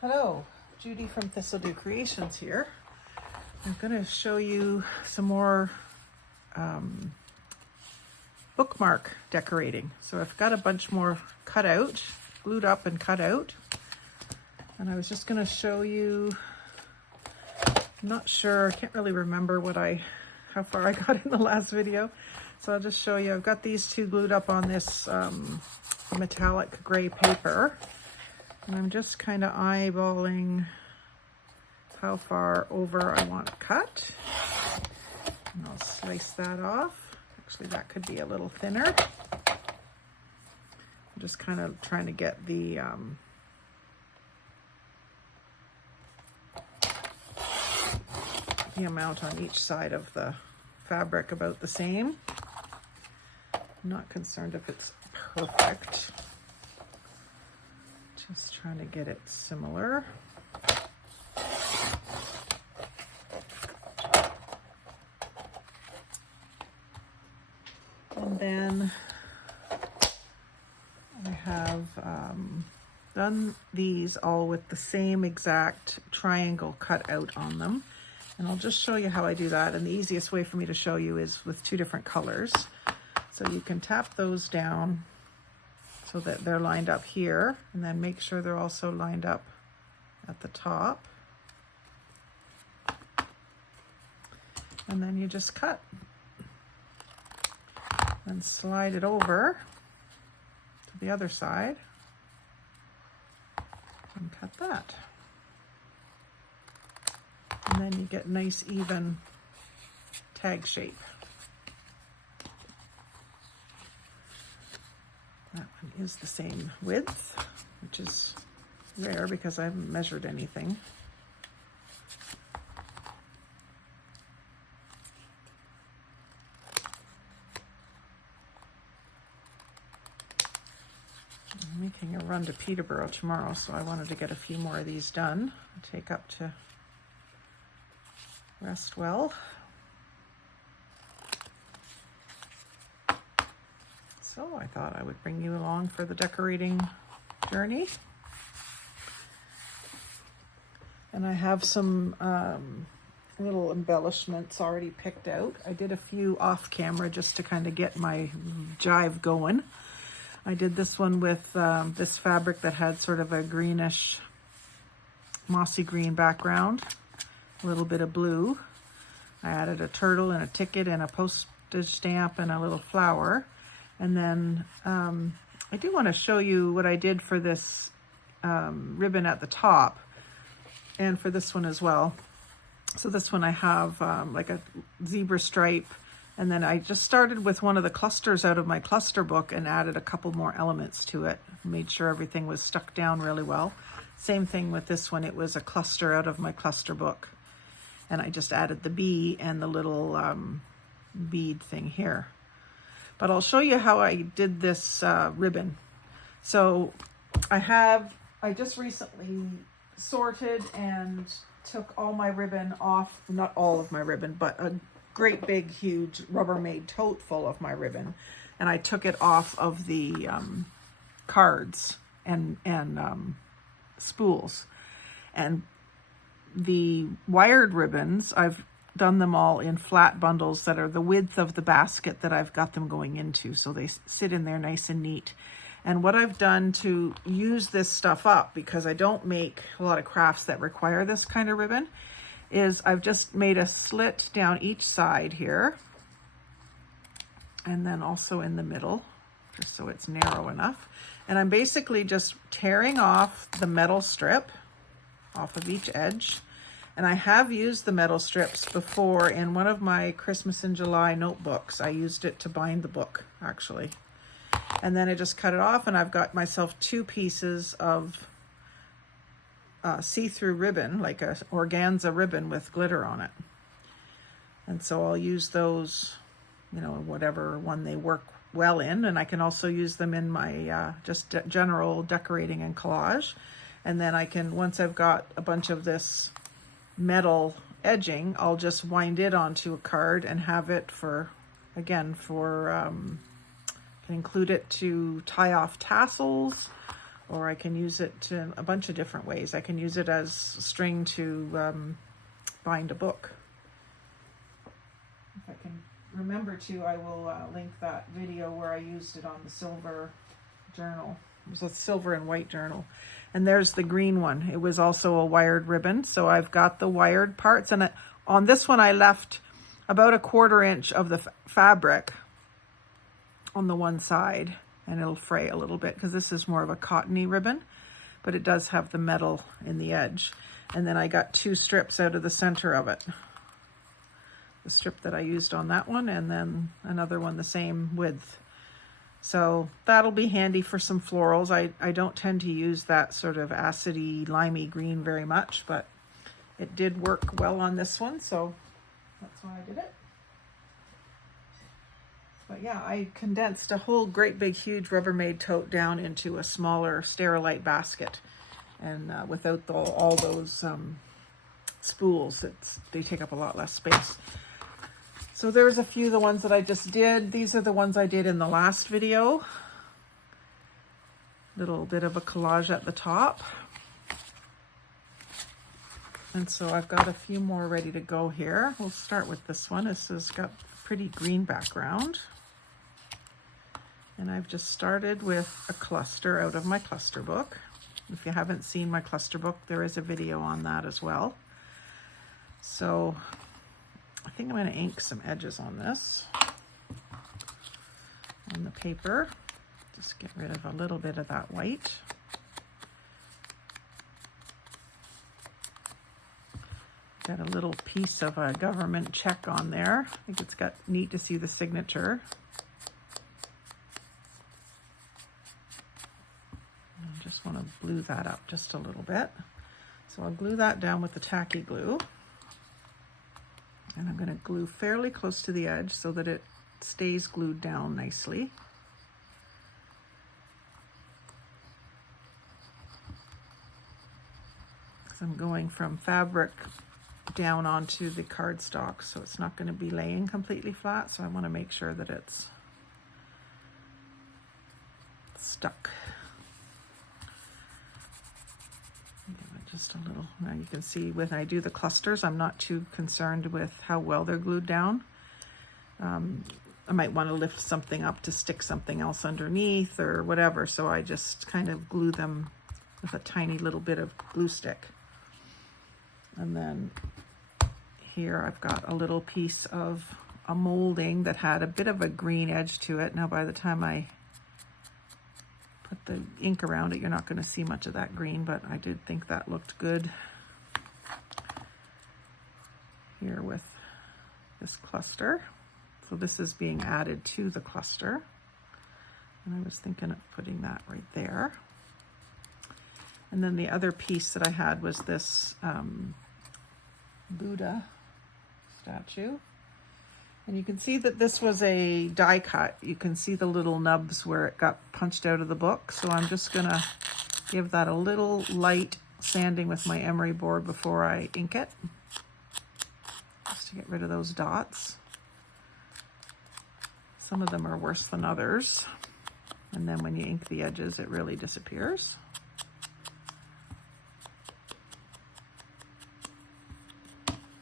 Hello, Judy from Thistledew Creations here. I'm going to show you some more bookmark decorating. So I've got a bunch more cut out, glued up and cut out. And I was just going to show you, I'm not sure, I can't really remember how far I got in the last video. So I'll just show you, I've got these two glued up on this metallic gray paper. And I'm just kind of eyeballing how far over I want to cut. And I'll slice that off. Actually, that could be a little thinner. I'm just kind of trying to get the amount on each side of the fabric about the same. I'm not concerned if it's perfect. Just trying to get it similar. And then I have done these all with the same exact triangle cut out on them. And I'll just show you how I do that. And the easiest way for me to show you is with two different colors. So you can tap those down so that they're lined up here, and then make sure they're also lined up at the top. And then you just cut and slide it over to the other side and cut that. And then you get nice even tag shape. That one is the same width, which is rare because I haven't measured anything. I'm making a run to Peterborough tomorrow, so I wanted to get a few more of these done. Take up to Restwell. So I thought I would bring you along for the decorating journey. And I have some little embellishments already picked out. I did a few off camera just to kind of get my jive going. I did this one with this fabric that had sort of a greenish, mossy green background, a little bit of blue. I added a turtle and a ticket and a postage stamp and a little flower. And then I do want to show you what I did for this ribbon at the top and for this one as well. So this one I have like a zebra stripe, and then I just started with one of the clusters out of my cluster book and added a couple more elements to it. Made sure everything was stuck down really well. Same thing with this one, it was a cluster out of my cluster book. And I just added the bee and the little bead thing here. But I'll show you how I did this ribbon. So I just recently sorted and took all my ribbon off, not all of my ribbon, but a great big huge Rubbermaid tote full of my ribbon. And I took it off of the cards and spools. And the wired ribbons, I've done them all in flat bundles that are the width of the basket that I've got them going into, so they sit in there nice and neat. And what I've done to use this stuff up, because I don't make a lot of crafts that require this kind of ribbon, is I've just made a slit down each side here, and then also in the middle, just so it's narrow enough. And I'm basically just tearing off the metal strip off of each edge. And I have used the metal strips before in one of my Christmas in July notebooks. I used it to bind the book, actually. And then I just cut it off, and I've got myself two pieces of see-through ribbon, like a organza ribbon with glitter on it. And so I'll use those, you know, whatever one they work well in. And I can also use them in my just general decorating and collage. And then I can, once I've got a bunch of this metal edging, I'll just wind it onto a card and have it for, again, for can include it to tie off tassels or I can use it in a bunch of different ways. I can use it as string to bind a book. If I can remember to, I will link that video where I used it on the silver journal. It was a silver and white journal. And there's the green one. It was also a wired ribbon. So I've got the wired parts. And on this one, I left about a 1/4 inch of the fabric on the one side. And it'll fray a little bit because this is more of a cottony ribbon. But it does have the metal in the edge. And then I got 2 strips out of the center of it. The strip that I used on that one, and then another one the same width. So that'll be handy for some florals. I don't tend to use that sort of acidy, limey green very much, but it did work well on this one, so that's why I did it. But yeah, I condensed a whole great big huge Rubbermaid tote down into a smaller Sterilite basket, and without all those spools, they take up a lot less space. So there's a few, the ones that I just did. These are the ones I did in the last video. Little bit of a collage at the top. And so I've got a few more ready to go here. We'll start with this one. This has got a pretty green background. And I've just started with a cluster out of my cluster book. If you haven't seen my cluster book, there is a video on that as well. So I think I'm going to ink some edges on this, on the paper. Just get rid of a little bit of that white. Got a little piece of a government check on there. I think it's got neat to see the signature. I just want to glue that up just a little bit. So I'll glue that down with the tacky glue. And I'm going to glue fairly close to the edge so that it stays glued down nicely. So I'm going from fabric down onto the cardstock, so it's not going to be laying completely flat. So I want to make sure that it's stuck. Just a little. Now you can see when I do the clusters, I'm not too concerned with how well they're glued down. I might want to lift something up to stick something else underneath or whatever, so I just kind of glue them with a tiny little bit of glue stick. And then here I've got a little piece of a molding that had a bit of a green edge to it. Now by the time I put the ink around it, you're not going to see much of that green, but I did think that looked good here with this cluster. So this is being added to the cluster, and I was thinking of putting that right there. And then the other piece that I had was this Buddha statue. And you can see that this was a die cut. You can see the little nubs where it got punched out of the book. So I'm just gonna give that a little light sanding with my emery board before I ink it, just to get rid of those dots. Some of them are worse than others. And then when you ink the edges, it really disappears.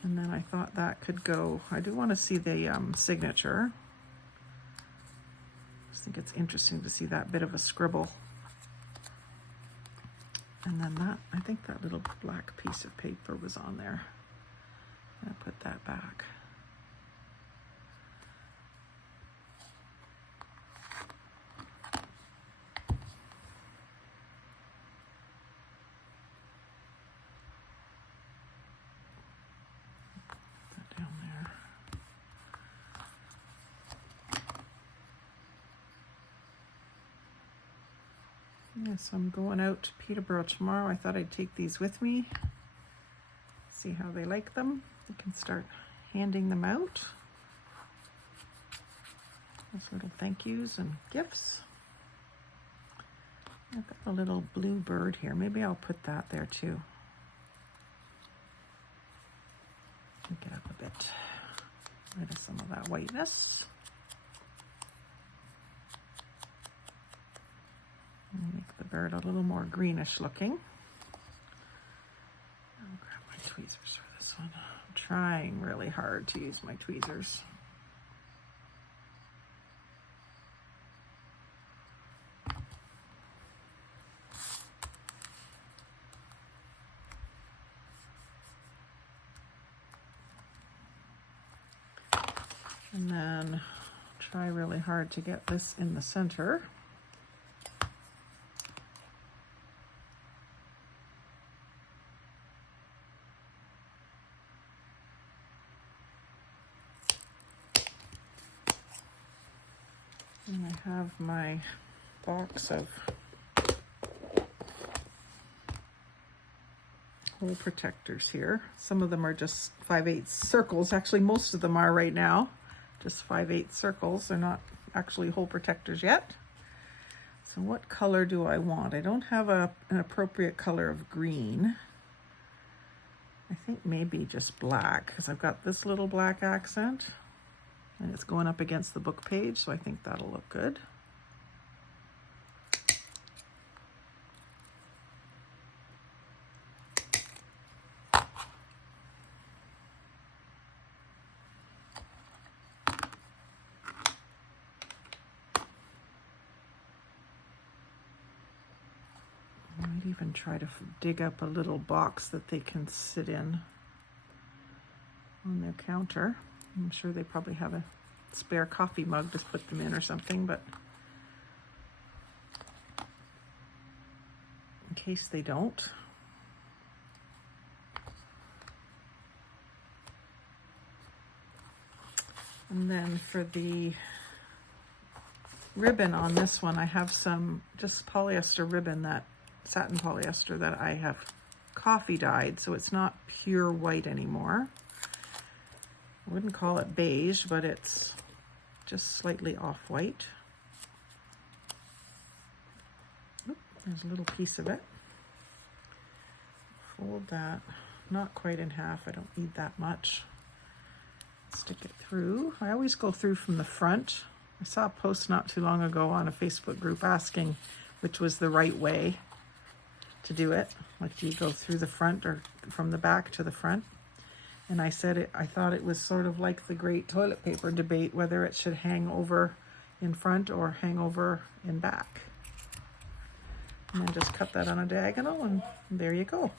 And then I thought that could go, I do want to see the signature. I just think it's interesting to see that bit of a scribble. And then that, I think that little black piece of paper was on there. I'll put that back. Yes, I'm going out to Peterborough tomorrow. I thought I'd take these with me, see how they like them. We can start handing them out as little thank yous and gifts. I've got a little blue bird here. Maybe I'll put that there too. Get up a bit, rid of some of that whiteness. Make the bird a little more greenish looking. I'll grab my tweezers for this one. I'm trying really hard to use my tweezers. And then try really hard to get this in the center. And I have my box of hole protectors here. Some of them are just 5/8 circles. Actually, most of them are right now. Just 5/8 circles. They're not actually hole protectors yet. So what color do I want? I don't have an appropriate color of green. I think maybe just black, because I've got this little black accent and it's going up against the book page, so I think that'll look good. I might even try to dig up a little box that they can sit in on their counter. I'm sure they probably have a spare coffee mug to put them in or something, but in case they don't. And then for the ribbon on this one, I have some just polyester ribbon, that satin polyester that I have coffee dyed, so it's not pure white anymore. I wouldn't call it beige, but it's just slightly off-white. There's a little piece of it. Fold that, not quite in half, I don't need that much. Stick it through. I always go through from the front. I saw a post not too long ago on a Facebook group asking which was the right way to do it. Like, do you go through the front or from the back to the front? And I said I thought it was sort of like the great toilet paper debate, whether it should hang over in front or hang over in back. And then just cut that on a diagonal, and there you go.